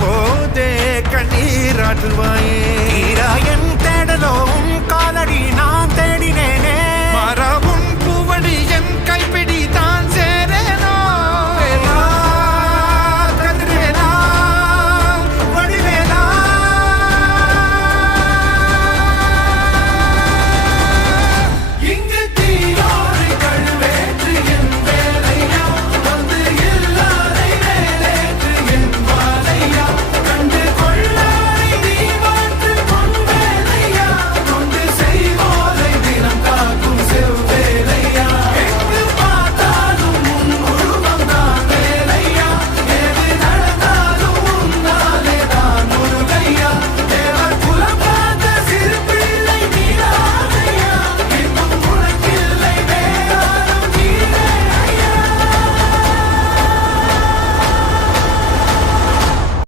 போதே கண்ணீராற்றுவாயே.